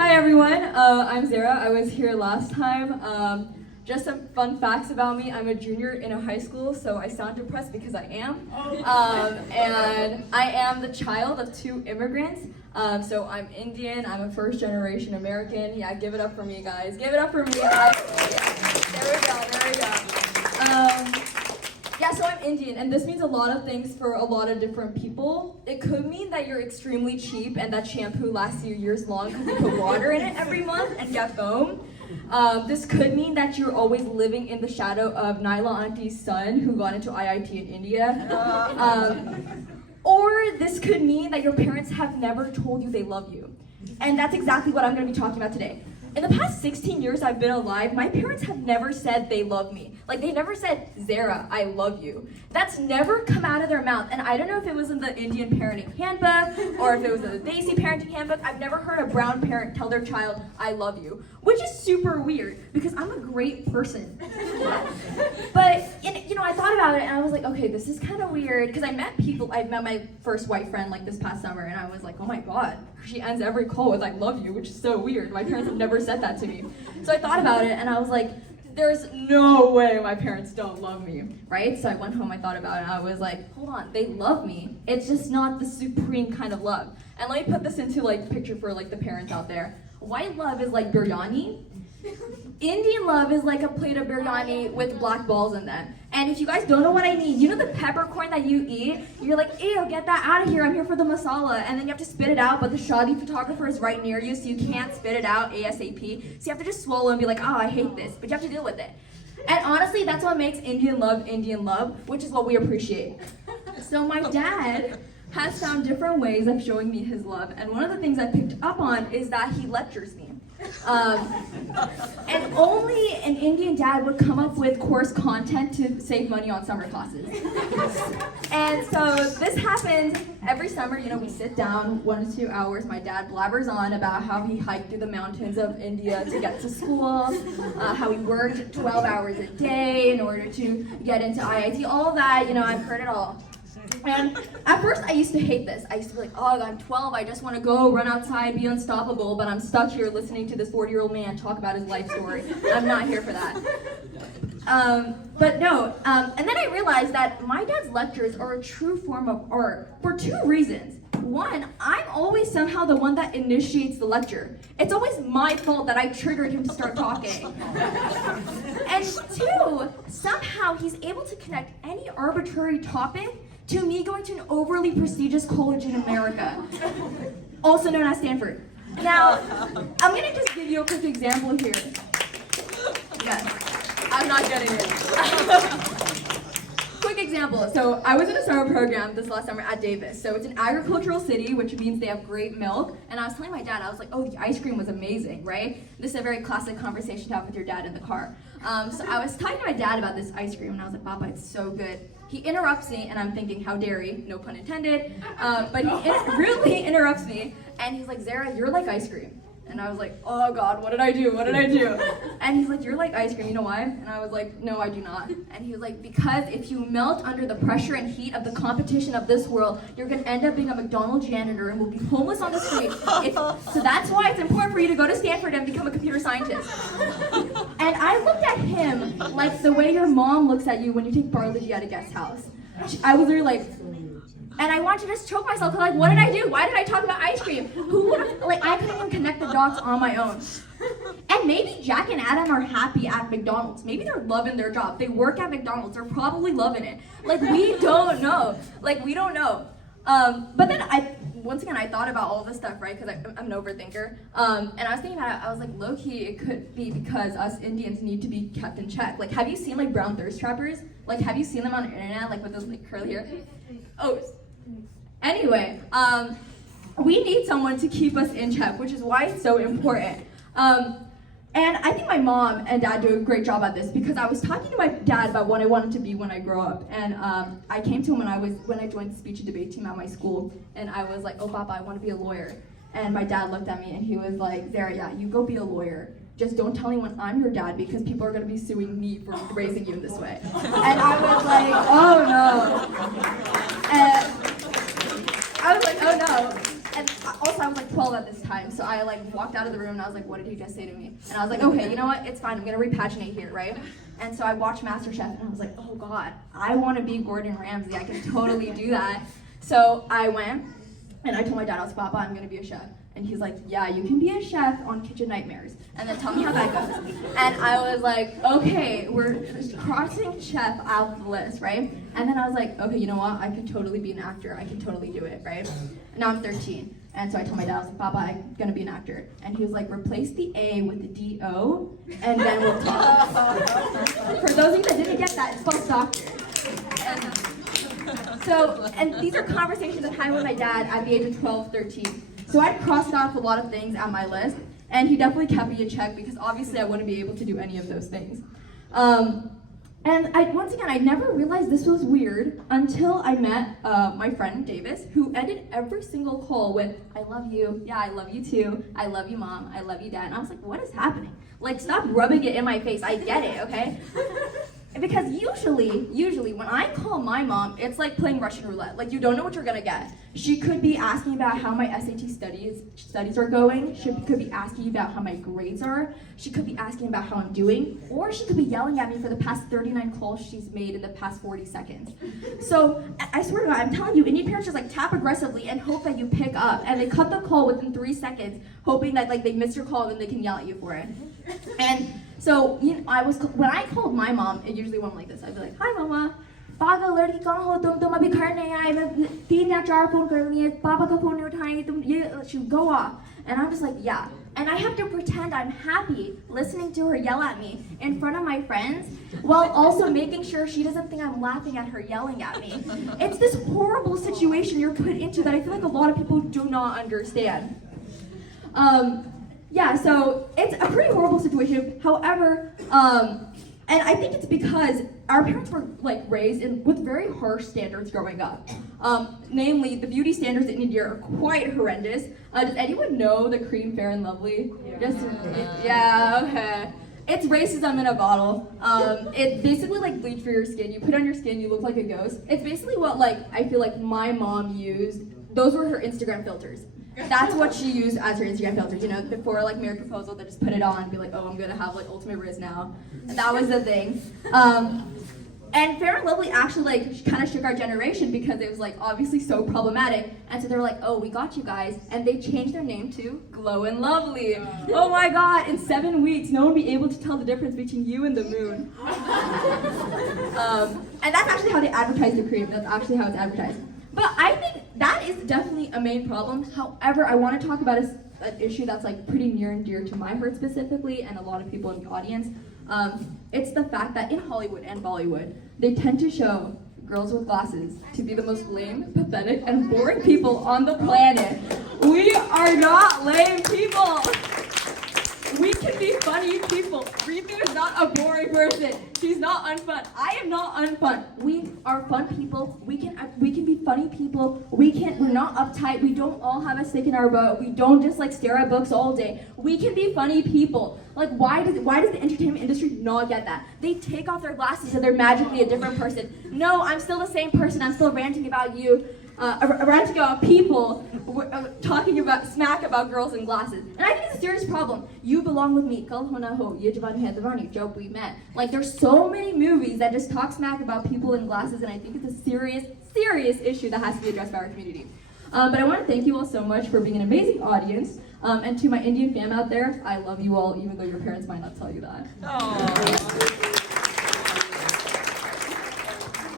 Hi everyone, I'm Zehra. I was here last time. Just some fun facts about me. I'm a junior in a high school, so I sound depressed because I am. And I am the child of two immigrants. So I'm Indian, I'm a first generation American. Yeah, give it up for me, guys. Give it up for me. Yeah, there we go. Yeah, so I'm Indian, and this means a lot of things for a lot of different people. It could mean that you're extremely cheap and that shampoo lasts you years long because you put water in it every month and get foam. This could mean that you're always living in the shadow of Naila Auntie's son who got into IIT in India. Or this could mean that your parents have never told you they love you. And that's exactly what I'm going to be talking about today. In the past 16 years I've been alive, my parents have never said they love me. Like, they never said, Zehra, I love you. That's never come out of their mouth. And I don't know if it was in the Indian parenting handbook or if it was in the Desi parenting handbook. I've never heard a brown parent tell their child, I love you, which is super weird because I'm a great person. But, I thought about it and I was like, okay, this is kind of weird because I met my first white friend like this past summer and I was like, oh my God, she ends every call with I love you, which is so weird. My parents have never said that to me. So I thought about it and I was like, there's no way my parents don't love me, right? So I went home, I thought about it, and I was like, hold on, they love me. It's just not the supreme kind of love. And let me put this into picture for the parents out there. White love is like biryani. Indian love is like a plate of biryani with black balls in them. And if you guys don't know what I mean, you know the peppercorn that you eat? You're like, ew, get that out of here, I'm here for the masala. And then you have to spit it out, but the shoddy photographer is right near you, so you can't spit it out ASAP. So you have to just swallow and be like, oh, I hate this, but you have to deal with it. And honestly, that's what makes Indian love, which is what we appreciate. So my dad has found different ways of showing me his love, and one of the things I picked up on is that he lectures me. And only an Indian dad would come up with course content to save money on summer classes. And so this happens every summer. We sit down 1 to 2 hours. My dad blabbers on about how he hiked through the mountains of India to get to school, how he worked 12 hours a day in order to get into IIT, all that. I've heard it all. And at first I used to hate this. I used to be like, oh, I'm 12, I just want to go run outside, be unstoppable, but I'm stuck here listening to this 40-year-old man talk about his life story. I'm not here for that. But no, and then I realized that my dad's lectures are a true form of art for two reasons. One, I'm always somehow the one that initiates the lecture. It's always my fault that I triggered him to start talking. And two, somehow he's able to connect any arbitrary topic to me going to an overly prestigious college in America, also known as Stanford. Now, I'm gonna just give you a quick example here. Yes, I'm not getting it. Quick example, so I was in a summer program this last summer at Davis. So it's an agricultural city, which means they have great milk. And I was telling my dad, I was like, oh, the ice cream was amazing, right? This is a very classic conversation to have with your dad in the car. So I was talking to my dad about this ice cream, and I was like, Papa, it's so good. He interrupts me, and I'm thinking, how dare he? No pun intended. But he really interrupts me, and he's like, Zehra, you're like ice cream. And I was like, oh God, what did I do? What did I do? And he's like, you're like ice cream, you know why? And I was like, no, I do not. And he was like, because if you melt under the pressure and heat of the competition of this world, you're gonna end up being a McDonald's janitor and will be homeless on the street. So that's why it's important for you to go to Stanford and become a computer scientist. And I looked at him like the way your mom looks at you when you take Bartleby at a guest house. I was literally like, and I wanted to just choke myself, because what did I do? Why did I talk about ice cream? Who would have, I couldn't even connect the dots on my own. And maybe Jack and Adam are happy at McDonald's. Maybe they're loving their job. They work at McDonald's. They're probably loving it. We don't know. We don't know. But then once again, I thought about all this stuff, right? Because I'm an overthinker. And I was thinking about it. I was like, low-key, it could be because us Indians need to be kept in check. Have you seen brown thirst trappers? Have you seen them on the internet, with those curly hair? Oh. Anyway, we need someone to keep us in check, which is why it's so important. And I think my mom and dad do a great job at this, because I was talking to my dad about what I wanted to be when I grow up. And I came to him when I joined the speech and debate team at my school, and I was like, oh, Papa, I want to be a lawyer. And my dad looked at me and he was like, Zehra, yeah, you go be a lawyer. Just don't tell anyone I'm your dad, because people are going to be suing me for raising you in this way. And I was like, oh no. And I was like, oh no. and also I was like 12 at this time, so I like walked out of the room and I was like, what did he just say to me? And I was like, okay, you know what, it's fine, I'm gonna repaginate here, right? And so I watched MasterChef and I was like, oh God, I wanna be Gordon Ramsay, I can totally do that. So I went and I told my dad, I was like, Papa, I'm gonna be a chef. And he's like, yeah, you can be a chef on Kitchen Nightmares. And then tell me how that goes. And I was like, okay, we're crossing chef out of the list, right? And then I was like, okay, you know what? I could totally be an actor. I can totally do it, right? And now I'm 13. And so I told my dad, I was like, Papa, I'm gonna be an actor. And he was like, replace the A with the D-O, and then we'll talk. For those of you that didn't get that, it's called doctor. And these are conversations I had with my dad at the age of 12, 13. So I'd crossed off a lot of things on my list, and he definitely kept me in check because obviously I wouldn't be able to do any of those things. And once again, I never realized this was weird until I met my friend Davis, who ended every single call with, I love you, yeah, I love you too, I love you mom, I love you dad. And I was like, what is happening? Like, stop rubbing it in my face, I get it, okay? Because usually when I call my mom, it's like playing Russian roulette. Like, you don't know what you're gonna get. She could be asking about how my SAT studies are going. She could be asking about how my grades are. She could be asking about how I'm doing. Or she could be yelling at me for the past 39 calls she's made in the past 40 seconds. So, I swear to God, I'm telling you, Indian parents just like tap aggressively and hope that you pick up. And they cut the call within 3 seconds, hoping that like they missed your call and then they can yell at you for it. And so, when I called my mom, it usually went like this. I'd be like, hi mama, पागल लड़की कहाँ हो तुम अभी घर नहीं आए मैं 3 या 4 फोन कर रही है पापा का फोन नहीं उठाएंगे तुम ये she would go off. And I'm just like, yeah. And I have to pretend I'm happy listening to her yell at me in front of my friends while also making sure she doesn't think I'm laughing at her yelling at me. It's this horrible situation you're put into that I feel like a lot of people do not understand. Yeah, so it's a pretty horrible situation. However, and I think it's because our parents were like raised with very harsh standards growing up. Namely, the beauty standards in India are quite horrendous. Does anyone know the cream Fair and Lovely? Yeah, okay. It's racism in a bottle. It's basically like bleach for your skin. You put it on your skin, you look like a ghost. It's basically what like I feel like my mom used. Those were her Instagram filters. That's what she used as her Instagram filters, you know, before like marriage proposal, they just put it on and be like, oh, I'm gonna have like ultimate Riz now. And that was the thing. And Fair and Lovely actually like kind of shook our generation because it was like obviously so problematic. And so they were like, oh, we got you guys. And they changed their name to Glow and Lovely. Oh my God, in 7 weeks, no one will be able to tell the difference between you and the moon. And that's actually how they advertise the cream. That's actually how it's advertised. But I think that is definitely a main problem. However, I want to talk about an issue that's like pretty near and dear to my heart specifically, and a lot of people in the audience. It's the fact that in Hollywood and Bollywood, they tend to show girls with glasses to be the most lame, pathetic, and boring people on the planet. We are not lame people. We can be funny people. Ritu is not a boring person. She's not unfun. I am not unfun. We are fun people. We can be funny people. We're not uptight. We don't all have a stick in our butt. We don't just like stare at books all day. We can be funny people. Like why does the entertainment industry not get that? They take off their glasses and they're magically a different person. No, I'm still the same person. I'm still ranting about you. Ranting about people talking about smack about girls in glasses. And I think it's a serious problem. You Belong With Me, Kal Ho Na Ho, Ye Jawani Hai Diwani, Job We Met. Like there's so many movies that just talk smack about people in glasses, and I think it's a serious issue that has to be addressed by our community. But I want to thank you all so much for being an amazing audience. And to my Indian fam out there, I love you all, even though your parents might not tell you that.